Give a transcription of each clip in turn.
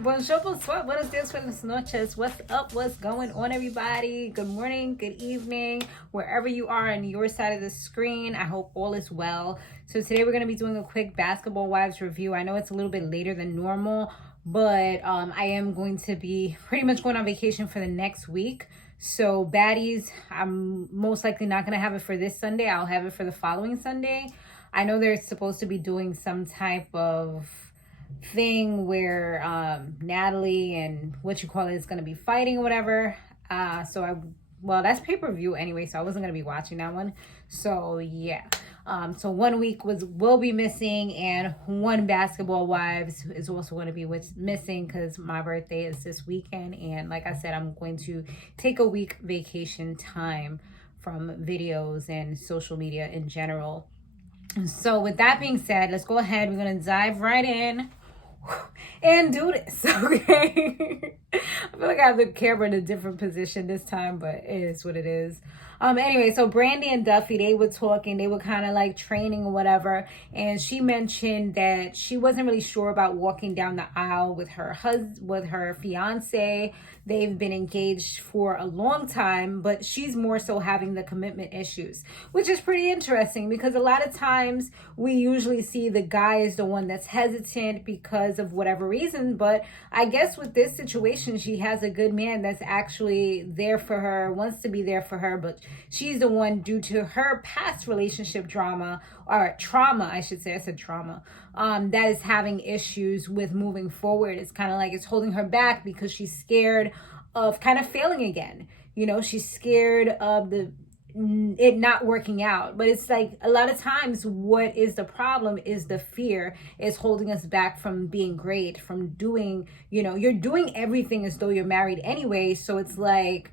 Bonjour, bonsoir, buenos dias, buenas noches. What's up? What's going on, everybody? Good morning, good evening, wherever you are on your side of the screen. I hope all is well. So today we're going to be doing a quick Basketballwives review. I know it's a little bit later than normal, but I am going to be pretty much going on vacation for the next week. So baddies, I'm most likely not going to have it for this Sunday. I'll have it for the following Sunday. I know they're supposed to be doing some type of thing where Natalie and what you call it is going to be fighting or whatever. Well, that's pay-per-view anyway, so I wasn't going to be watching that one. So yeah. So 1 week will be missing, and one Basketballwives is also going to be missing because my birthday is this weekend. And like I said, I'm going to take a week vacation time from videos and social media in general. So with that being said, let's go ahead. We're going to dive right in and do this, okay? I feel like I have the camera in a different position this time, but it is what it is. Anyway, so Brandi and Duffy, they were talking, they were kind of like training or whatever, and she mentioned that she wasn't really sure about walking down the aisle with her fiance. They've been engaged for a long time, but she's more so having the commitment issues, which is pretty interesting because a lot of times we usually see the guy is the one that's hesitant because of whatever reason. But I guess with this situation, she has a good man that's actually there for her, wants to be there for her, but she's the one, due to her past relationship trauma, I should say, I said trauma, that is having issues with moving forward. It's kind of like it's holding her back because she's scared of kind of failing again. You know, she's scared of it not working out. But it's like a lot of times what is the problem is the fear is holding us back from being great, from doing, you're doing everything as though you're married anyway. So it's like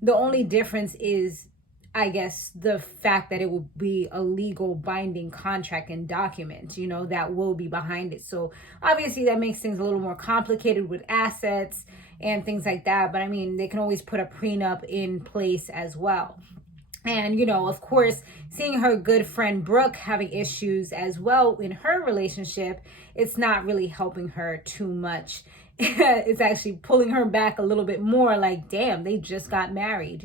the only difference is, I guess, the fact that it will be a legal binding contract and document, that will be behind it. So obviously that makes things a little more complicated with assets and things like that. But I mean, they can always put a prenup in place as well. And, of course, seeing her good friend Brooke having issues as well in her relationship, it's not really helping her too much. It's actually pulling her back a little bit more, like, damn, they just got married,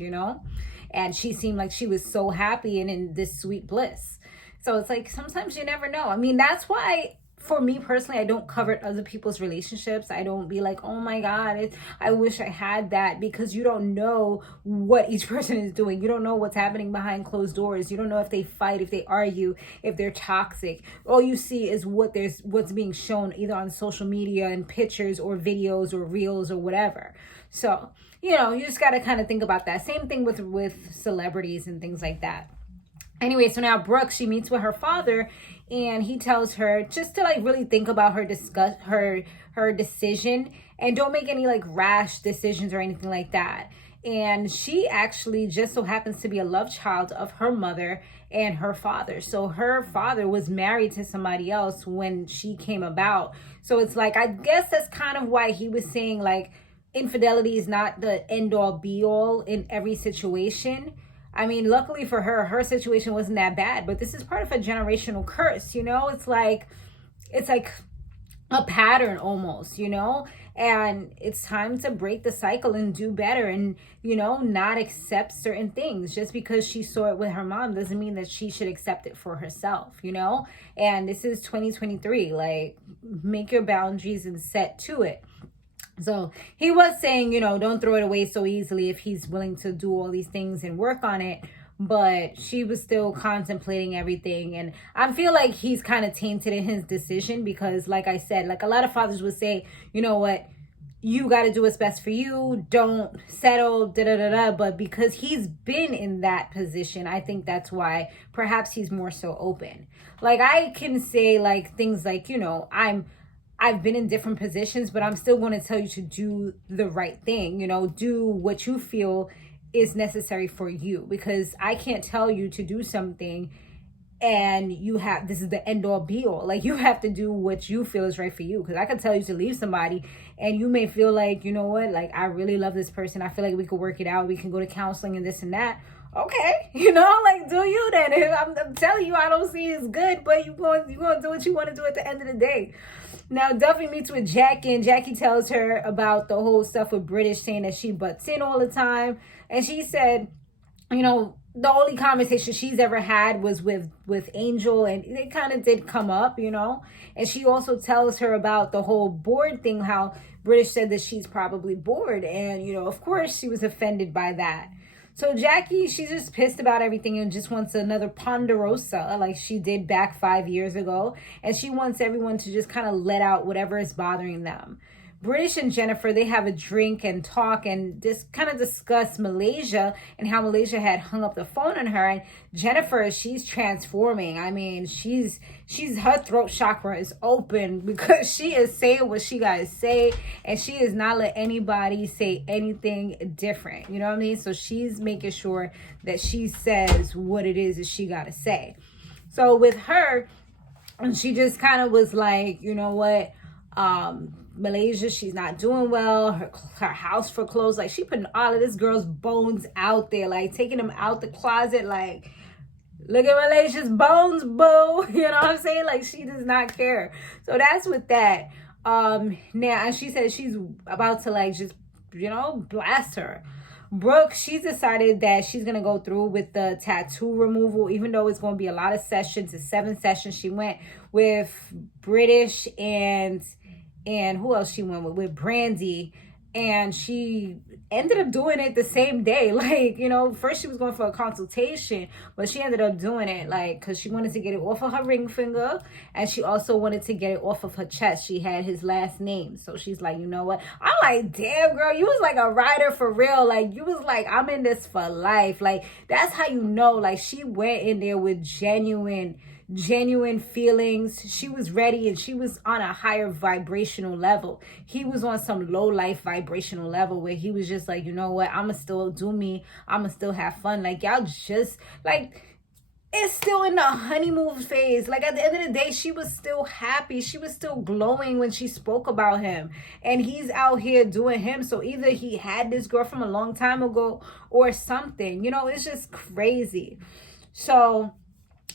And she seemed like she was so happy and in this sweet bliss. So it's like, sometimes you never know. I mean, that's why, for me personally, I don't cover other people's relationships. I don't be like, oh my God, I wish I had that, because you don't know what each person is doing. You don't know what's happening behind closed doors. You don't know if they fight, if they argue, if they're toxic. All you see is what's being shown either on social media and pictures or videos or reels or whatever. So, you just got to kind of think about that. Same thing with celebrities and things like that. Anyway, so now Brooke, she meets with her father, and he tells her just to like really think about her decision, and don't make any like rash decisions or anything like that. And she actually just so happens to be a love child of her mother and her father. So her father was married to somebody else when she came about. So it's like, I guess that's kind of why he was saying like infidelity is not the end all be all in every situation. I mean, luckily for her, her situation wasn't that bad, but this is part of a generational curse, It's like a pattern almost, and it's time to break the cycle and do better and, not accept certain things. Just because she saw it with her mom doesn't mean that she should accept it for herself, and this is 2023, like, make your boundaries and set to it. So he was saying, don't throw it away so easily if he's willing to do all these things and work on it. But she was still contemplating everything. And I feel like he's kind of tainted in his decision because, like I said, like a lot of fathers would say, you know what, you got to do what's best for you. Don't settle, da-da-da-da. But because he's been in that position, I think that's why perhaps he's more so open. Like I can say like things like, I've been in different positions, but I'm still going to tell you to do the right thing, do what you feel is necessary for you, because I can't tell you to do something and this is the end all be all. Like you have to do what you feel is right for you. Because I can tell you to leave somebody and you may feel like, like I really love this person. I feel like we could work it out. We can go to counseling and this and that. okay, like, do you then? I'm telling you, I don't see it's good, but you going to do what you want to do at the end of the day. Now, Duffy meets with Jackie, and Jackie tells her about the whole stuff with British, saying that she butts in all the time. And she said, the only conversation she's ever had was with Angel, and it kind of did come up, And she also tells her about the whole bored thing, how British said that she's probably bored. And, of course she was offended by that. So Jackie, she's just pissed about everything and just wants another Ponderosa like she did back 5 years ago. And she wants everyone to just kind of let out whatever is bothering them. British and Jennifer, they have a drink and talk and just kind of discuss Malaysia and how Malaysia had hung up the phone on her. And Jennifer, she's transforming. I mean, she's her throat chakra is open because she is saying what she got to say, and she is not let anybody say anything different. You know what I mean? So she's making sure that she says what it is that she got to say. So with her, she just kind of was like, you know what? Malaysia, she's not doing well. Her house foreclosed. Like, she putting all of this girl's bones out there, like taking them out the closet, like, look at Malaysia's bones, boo. You know what I'm saying? Like, she does not care. So that's with that. Now, and she said she's about to, like, just, blast her. Brooke, she's decided that she's going to go through with the tattoo removal, even though it's going to be a lot of sessions. It's 7 sessions. She went with British and who else she went with Brandi, and she ended up doing it the same day. Like, first she was going for a consultation, but she ended up doing it, like, because she wanted to get it off of her ring finger, and she also wanted to get it off of her chest. She had his last name, so she's like, you know what? I'm like, damn, girl, you was like a rider for real. Like, you was like, I'm in this for life. Like, that's how like, she went in there with genuine feelings. She was ready, and she was on a higher vibrational level. He was on some low life vibrational level where he was just like, you know what, I'ma still do me, I'ma still have fun. Like, y'all just, like, it's still in the honeymoon phase. Like, at the end of the day, she was still happy. She was still glowing when she spoke about him, and he's out here doing him. So either he had this girl from a long time ago or something, it's just crazy. So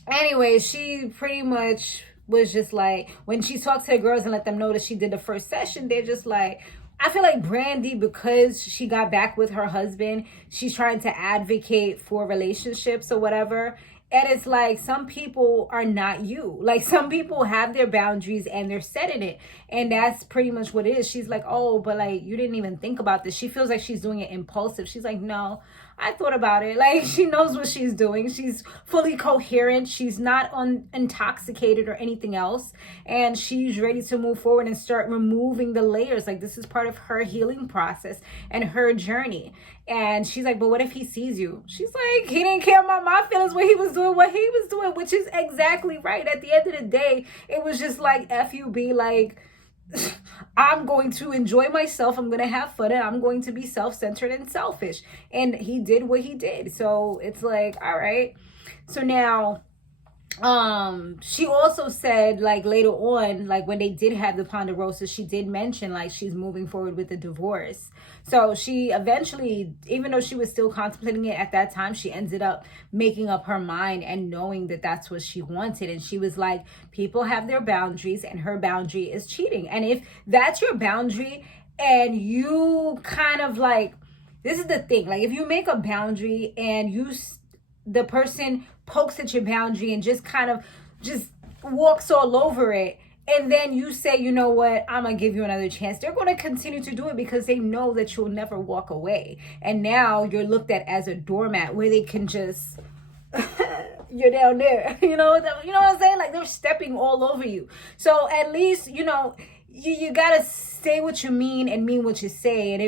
anyway, she pretty much was just like, when she talked to the girls and let them know that she did the first session, they're just like, I feel like Brandi, because she got back with her husband, she's trying to advocate for relationships or whatever. And it's like, some people are not you. Like, some people have their boundaries and they're setting it. And that's pretty much what it is. She's like, oh, but like, you didn't even think about this. She feels like she's doing it impulsive. She's like, no, I thought about it. Like, she knows what she's doing. She's fully coherent. She's not intoxicated or anything else. And she's ready to move forward and start removing the layers. Like, this is part of her healing process and her journey. And she's like, but what if he sees you? She's like, he didn't care about my feelings when he was doing what he was doing, which is exactly right. At the end of the day, it was just like, FUB, like, I'm going to enjoy myself. I'm going to have fun, and I'm going to be self-centered and selfish. And he did what he did. So it's like, all right. So now, she also said, like, later on, like, when they did have the Ponderosa, she did mention, like, she's moving forward with the divorce. So she eventually, even though she was still contemplating it at that time, she ended up making up her mind and knowing that that's what she wanted. And she was like, people have their boundaries, and her boundary is cheating. And if that's your boundary, and you kind of like, this is the thing, like, if you make a boundary and the person pokes at your boundary and just kind of just walks all over it, and then you say, you know what, I'm going to give you another chance, they're going to continue to do it because they know that you'll never walk away. And now you're looked at as a doormat where they can just, you're down there. You know what I'm saying? Like, they're stepping all over you. So at least, you got to say what you mean and mean what you say. And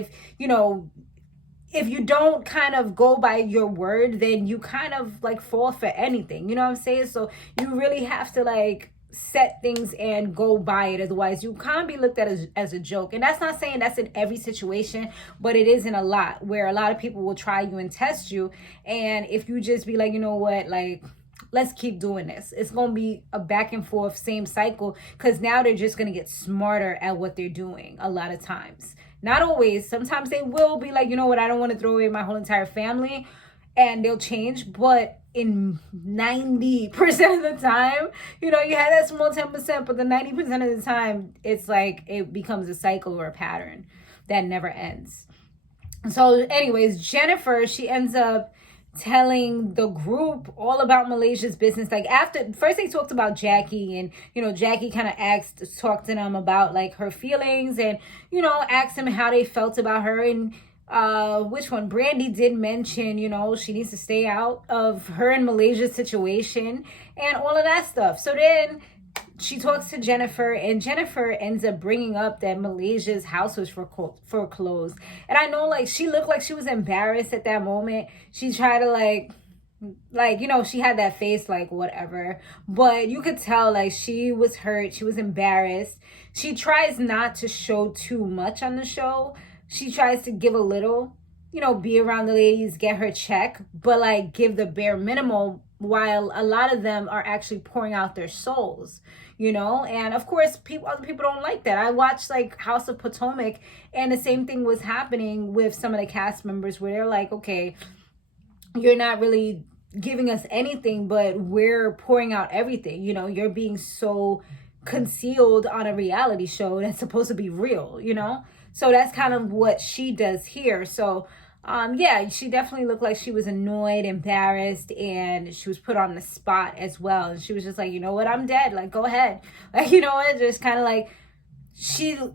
if you don't kind of go by your word, then you kind of like fall for anything. You know what I'm saying? So you really have to like set things and go by it. Otherwise, you can't be looked at as a joke. And that's not saying that's in every situation, but it is in a lot, where a lot of people will try you and test you. And if you just be like, you know what, like, let's keep doing this, it's going to be a back and forth same cycle, because now they're just going to get smarter at what they're doing a lot of times. Not always. Sometimes they will be like, you know what, I don't want to throw away my whole entire family. and they'll change, but in 90% of the time, you know, you have that small 10%, but the 90% of the time, it's like it becomes a cycle or a pattern that never ends. So anyways, Jennifer, she ends up telling the group all about Malaysia's business. Like, after first they talked about Jackie, and you know, Jackie kind of talked to them about like her feelings, and you know, asked them how they felt about her. And which one, Brandi did mention, you know, she needs to stay out of her and Malaysia's situation and all of that stuff. So then she talks to Jennifer, and Jennifer ends up bringing up that Malaysia's house was foreclosed. And I know, like, she looked like she was embarrassed at that moment. She tried to like, you know, she had that face like whatever, but you could tell like she was hurt, she was embarrassed. She tries not to show too much on the show. She tries to give a little, you know, be around the ladies, get her check, but like give the bare minimum, while a lot of them are actually pouring out their souls, you know. And of course, other people don't like that. I watched like House of Potomac, and the same thing was happening with some of the cast members, where they're like, okay, you're not really giving us anything, but we're pouring out everything. You know, you're being so concealed on a reality show that's supposed to be real, you know. So that's kind of what she does here. So yeah, she definitely looked like she was annoyed, embarrassed, and she was put on the spot as well. And she was just like, you know what, I'm dead. Like, go ahead. Like, you know what, just kind of like,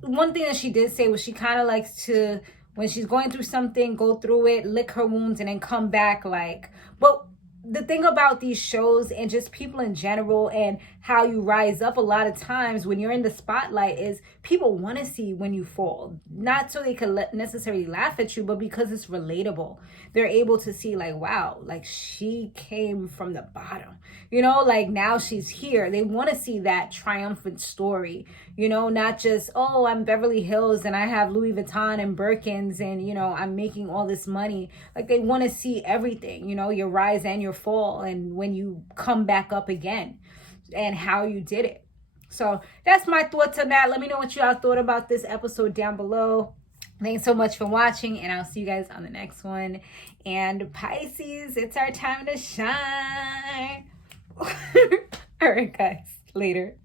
one thing that she did say was she kind of likes to, when she's going through something, go through it, lick her wounds, and then come back. Like, but the thing about these shows and just people in general and how you rise up a lot of times when you're in the spotlight is people want to see when you fall, not so they can necessarily laugh at you, but because it's relatable. They're able to see like, wow, like she came from the bottom, you know, like now she's here. They want to see that triumphant story, you know, not just, oh, I'm Beverly Hills and I have Louis Vuitton and Birkins and, you know, I'm making all this money. Like, they want to see everything, you know, your rise and your fall, and when you come back up again and how you did it. So that's my thoughts on that. Let me know what y'all thought about this episode down below. Thanks so much for watching, and I'll see you guys on the next one. And Pisces, it's our time to shine. All right, guys, later.